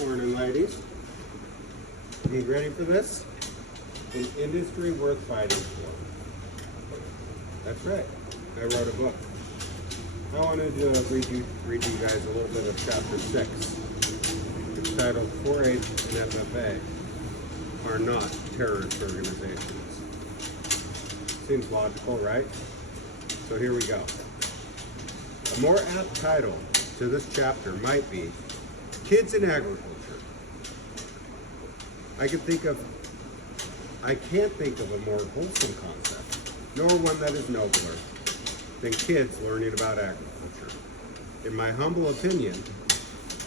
Morning, ladies. You ready for this? An industry worth fighting for. That's right. I wrote a book. I wanted to read you guys a little bit of chapter 6. It's titled 4-H and FFA are not terrorist organizations. Seems logical, right? So here we go. A more apt title to this chapter might be Kids in Agriculture. I can't think of a more wholesome concept, nor one that is nobler than kids learning about agriculture. In my humble opinion,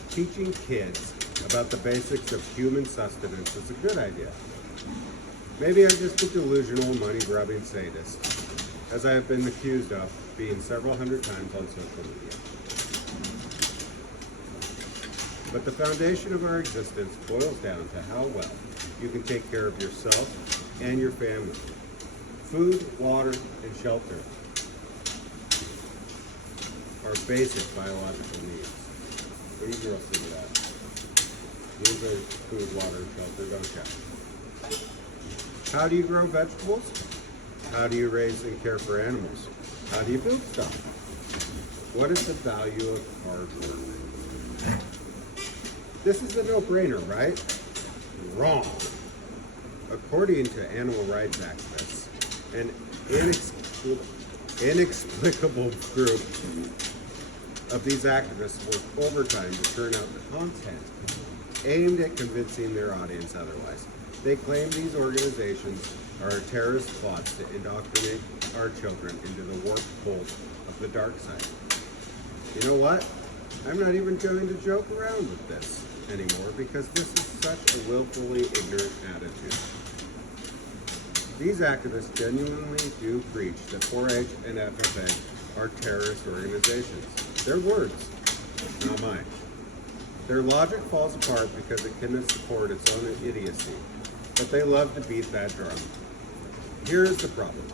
teaching kids about the basics of human sustenance is a good idea. Maybe I'm just a delusional, money-grubbing sadist, as I have been accused of being several hundred times on social media. But the foundation of our existence boils down to how well you can take care of yourself and your family. Food, water, and shelter are basic biological needs. What do you girls think of that? These are food, water, and shelter, don't you? How do you grow vegetables? How do you raise and care for animals? How do you build stuff? What is the value of hard work? This is a no-brainer, right? Wrong. According to animal rights activists, an inexplicable group of these activists work overtime to turn out the content aimed at convincing their audience otherwise. They claim these organizations are terrorist plots to indoctrinate our children into the warped cult of the dark side. You know what? I'm not even going to joke around with this anymore because this is such a willfully ignorant attitude. These activists genuinely do preach that 4-H and FFA are terrorist organizations. Their words, not mine. Their logic falls apart because it cannot support its own idiocy, but they love to beat that drum. Here is the problem.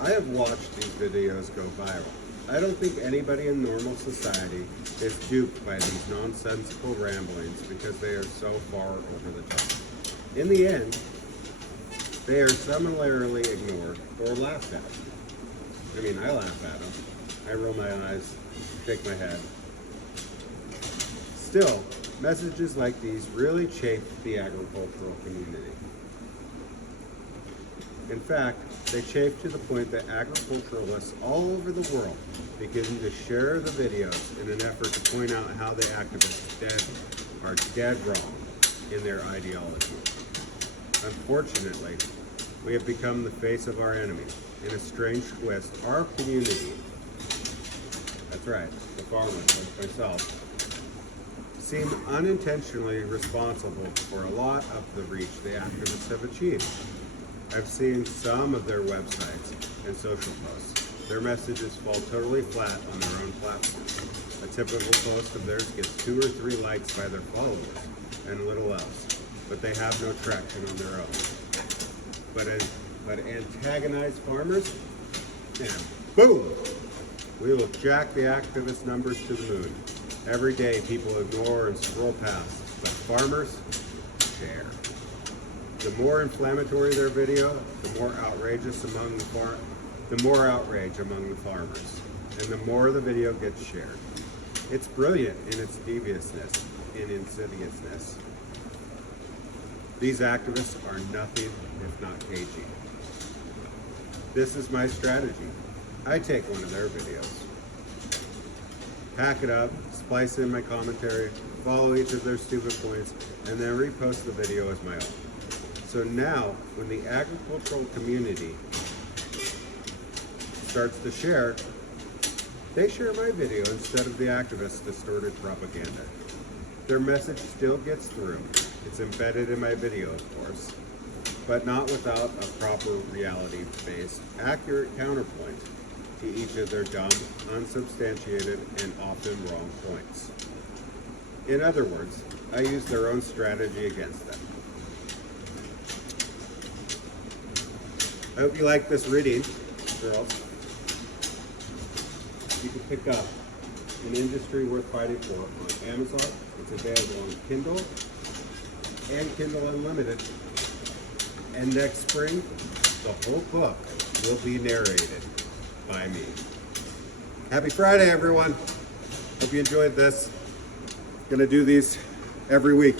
I have watched these videos go viral. I don't think anybody in normal society is duped by these nonsensical ramblings because they are so far over the top. In the end, they are summarily ignored or laughed at. I mean, I laugh at them. I roll my eyes, shake my head. Still, messages like these really chafe the agricultural community. In fact, they chafe to the point that agriculturalists all over the world begin to share the videos in an effort to point out how the activists are dead wrong in their ideology. Unfortunately, we have become the face of our enemy. In a strange twist, our community, that's right, the farmers like myself, seem unintentionally responsible for a lot of the reach the activists have achieved. I've seen some of their websites and social posts. Their messages fall totally flat on their own platform. A typical post of theirs gets 2 or 3 likes by their followers and little else, but they have no traction on their own. But antagonize farmers, and boom! We will jack the activist numbers to the moon. Every day people ignore and scroll past, but farmers share. The more inflammatory their video, the more outrage among the farmers, and the more the video gets shared. It's brilliant in its deviousness and insidiousness. These activists are nothing if not cagey. This is my strategy. I take one of their videos, pack it up, splice in my commentary, follow each of their stupid points, and then repost the video as my own. So now, when the agricultural community starts to share, they share my video instead of the activists' distorted propaganda. Their message still gets through. It's embedded in my video, of course, but not without a proper reality-based, accurate counterpoint to each of their dumb, unsubstantiated, and often wrong points. In other words, I use their own strategy against them. I hope you like this reading, girls. You can pick up an industry worth fighting for on Amazon. It's available on Kindle and Kindle Unlimited. And next spring, the whole book will be narrated by me. Happy Friday, everyone. Hope you enjoyed this. Gonna do these every week.